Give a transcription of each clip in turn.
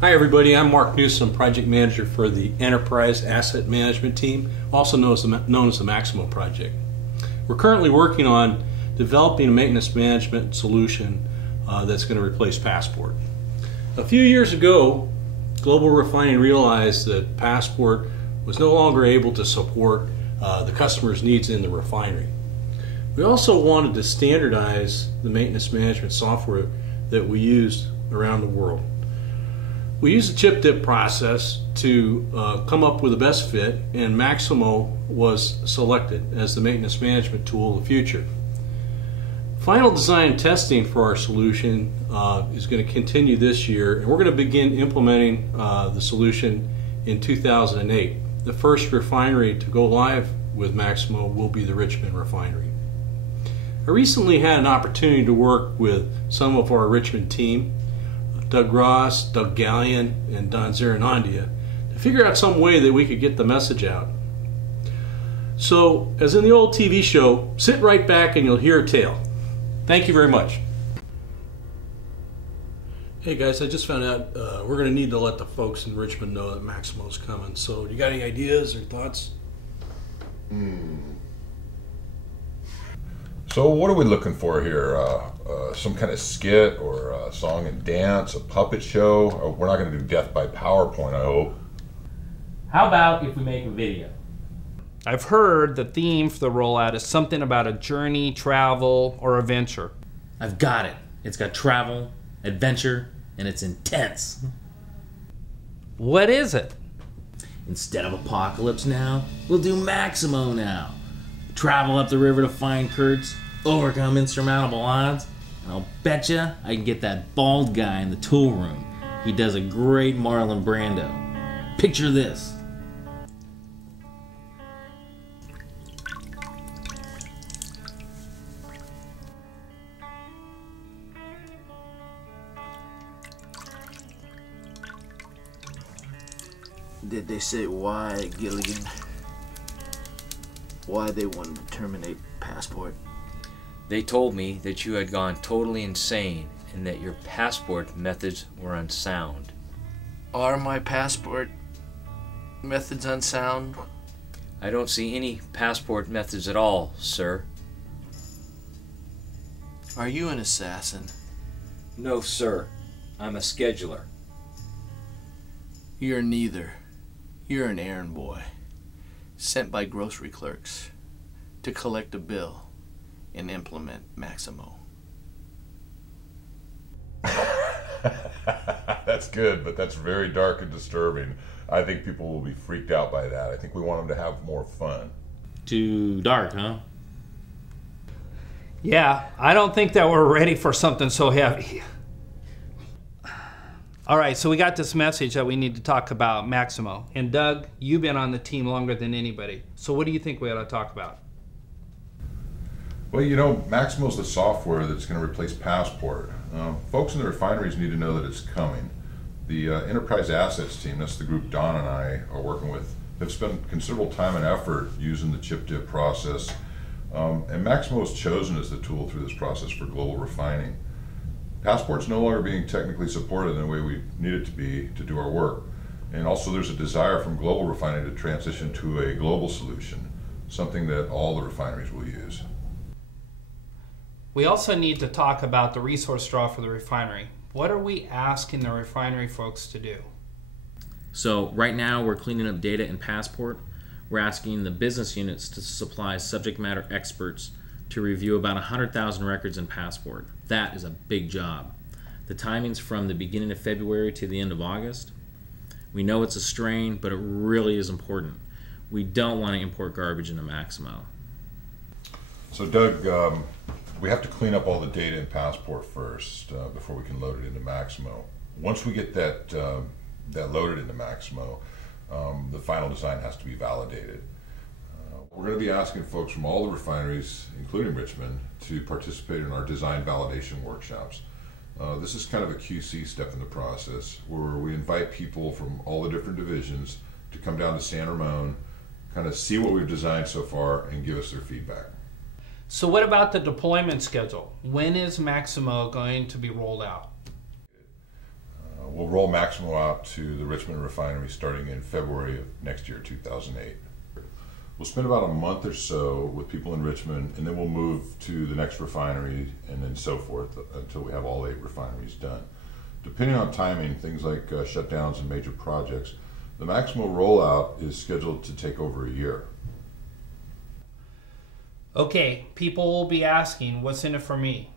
Hi everybody, I'm Mark Newsom, Project Manager for the Enterprise Asset Management Team, also known as the Maximo Project. We're currently working on developing a maintenance management solution that's going to replace Passport. A few years ago, Global Refining realized that Passport was no longer able to support the customer's needs in the refinery. We also wanted to standardize the maintenance management software that we used around the world. We used the chip dip process to come up with the best fit, and Maximo was selected as the maintenance management tool of the future. Final design testing for our solution is going to continue this year, and we're going to begin implementing the solution in 2008. The first refinery to go live with Maximo will be the Richmond refinery. I recently had an opportunity to work with some of our Richmond team, Doug Ross, Doug Gallion, and Don Zaranandia, to figure out some way that we could get the message out. So, as in the old TV show, sit right back and you'll hear a tale. Thank you very much. Hey guys, I just found out we're going to need to let the folks in Richmond know that Maximo's coming. So, do you got any ideas or thoughts? So what are we looking for here? Some kind of skit or a song and dance, a puppet show? We're not going to do death by PowerPoint, I hope. How about if we make a video? I've heard the theme for the rollout is something about a journey, travel, or adventure. I've got it. It's got travel, adventure, and it's intense. What is it? Instead of Apocalypse Now, we'll do Maximo Now. Travel up the river to find Kurtz, overcome insurmountable odds, and I'll betcha I can get that bald guy in the tool room. He does a great Marlon Brando. Picture this. Did they say why, Gilligan? Why they wanted to terminate Passport? They told me that you had gone totally insane and that your Passport methods were unsound. Are my Passport methods unsound? I don't see any Passport methods at all, sir. Are you an assassin? No, sir. I'm a scheduler. You're neither. You're an errand boy, sent by grocery clerks to collect a bill and implement Maximo. That's good, but that's very dark and disturbing. I think people will be freaked out by that. I think we want them to have more fun. Too dark, huh? Yeah, I don't think that we're ready for something so heavy. All right, so we got this message that we need to talk about Maximo. And Doug, you've been on the team longer than anybody. So what do you think we ought to talk about? Well, you know, Maximo's the software that's going to replace Passport. Folks in the refineries need to know that it's coming. The Enterprise Assets team, that's the group Don and I are working with, have spent considerable time and effort using the chip dip process. And Maximo is chosen as the tool through this process for global refining. Passport's no longer being technically supported in the way we need it to be to do our work. And also there's a desire from global refining to transition to a global solution, something that all the refineries will use. We also need to talk about the resource draw for the refinery. What are we asking the refinery folks to do? So right now we're cleaning up data in Passport. We're asking the business units to supply subject matter experts to review about 100,000 records in Passport. That is a big job. The timing's from the beginning of February to the end of August. We know it's a strain, but it really is important. We don't want to import garbage into Maximo. So Doug, we have to clean up all the data in Passport first before we can load it into Maximo. Once we get that loaded into Maximo, the final design has to be validated. We're going to be asking folks from all the refineries, including Richmond, to participate in our design validation workshops. This is kind of a QC step in the process where we invite people from all the different divisions to come down to San Ramon, kind of see what we've designed so far and give us their feedback. So what about the deployment schedule? When is Maximo going to be rolled out? We'll roll Maximo out to the Richmond refinery starting in February of next year, 2008. We'll spend about a month or so with people in Richmond, and then we'll move to the next refinery and then so forth until we have all 8 refineries done. Depending on timing, things like shutdowns and major projects, the Maximo rollout is scheduled to take over a year. Okay, people will be asking, what's in it for me?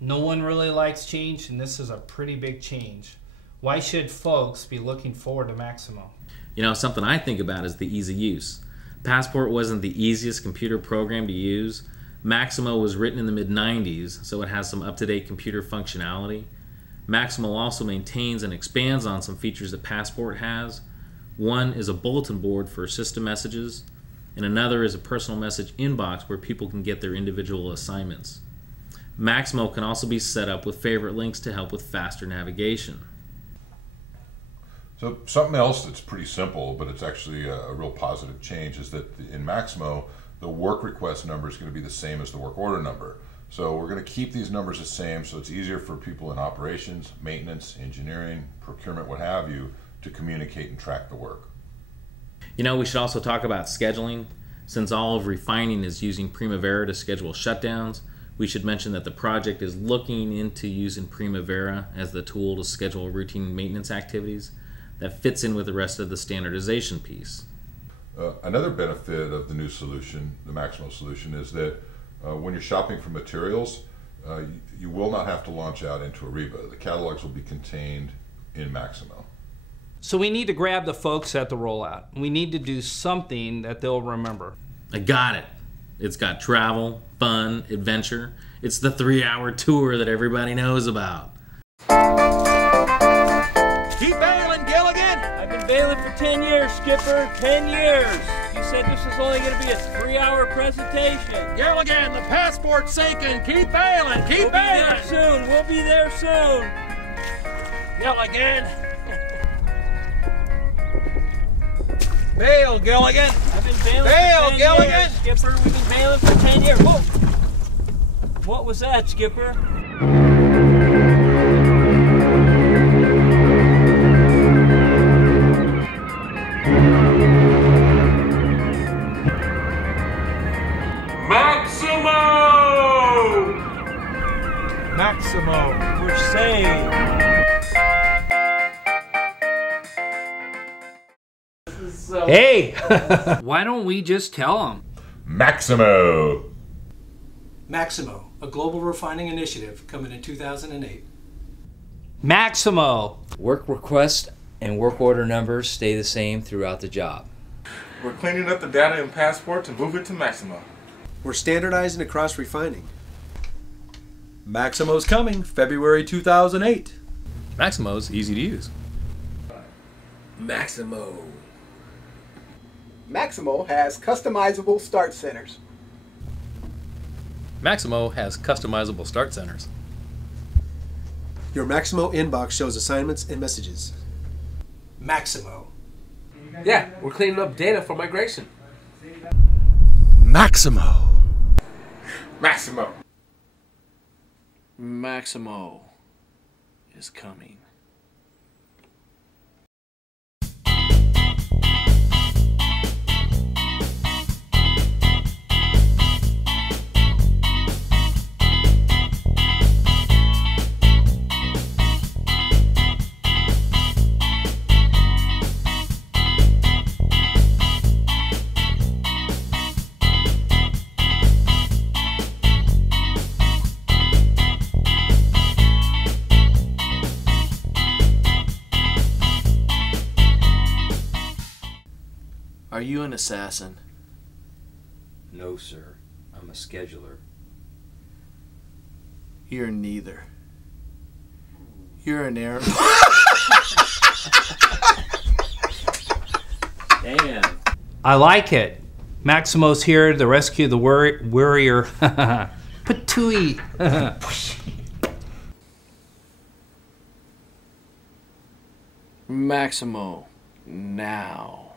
No one really likes change, and this is a pretty big change. Why should folks be looking forward to Maximo? You know, something I think about is the ease of use. Passport wasn't the easiest computer program to use. Maximo was written in the mid-90s, so it has some up-to-date computer functionality. Maximo also maintains and expands on some features that Passport has. One is a bulletin board for system messages, and another is a personal message inbox where people can get their individual assignments. Maximo can also be set up with favorite links to help with faster navigation. So something else that's pretty simple, but it's actually a real positive change, is that in Maximo, the work request number is going to be the same as the work order number. So we're going to keep these numbers the same so it's easier for people in operations, maintenance, engineering, procurement, what have you, to communicate and track the work. You know, we should also talk about scheduling. Since all of refining is using Primavera to schedule shutdowns, we should mention that the project is looking into using Primavera as the tool to schedule routine maintenance activities. That fits in with the rest of the standardization piece. Another benefit of the new solution, the Maximo solution, is that when you're shopping for materials, you will not have to launch out into Ariba. The catalogs will be contained in Maximo. So we need to grab the folks at the rollout. We need to do something that they'll remember. I got it. It's got travel, fun, adventure. It's the 3-hour tour that everybody knows about. Keep bailing, Gilligan! I've been bailing for 10 years, Skipper. 10 years. You said this was only going to be a 3-hour presentation. Gilligan, the passport's sinking. Keep bailing, keep bailing! We'll be there soon. Gilligan. Bail, Gilligan! I've been bailing for 10 Gilligan! years, Skipper. We've been bailing for 10 years. Whoa! What was that, Skipper? Maximo! We're saved. Hey! Why don't we just tell them? Maximo! Maximo, a global refining initiative coming in 2008. Maximo! Work request and work order numbers stay the same throughout the job. We're cleaning up the data in Passport to move it to Maximo. We're standardizing across refining. Maximo's coming February 2008. Maximo's easy to use. Maximo. Maximo has customizable start centers. Maximo has customizable start centers. Your Maximo inbox shows assignments and messages. Maximo. Yeah, we're cleaning up data for migration. Maximo. Maximo! Maximo is coming. Are you an assassin? No, sir. I'm a scheduler. You're neither. You're an errand. Damn. I like it. Maximo's here to rescue the warrior. Patooey. Maximo Now.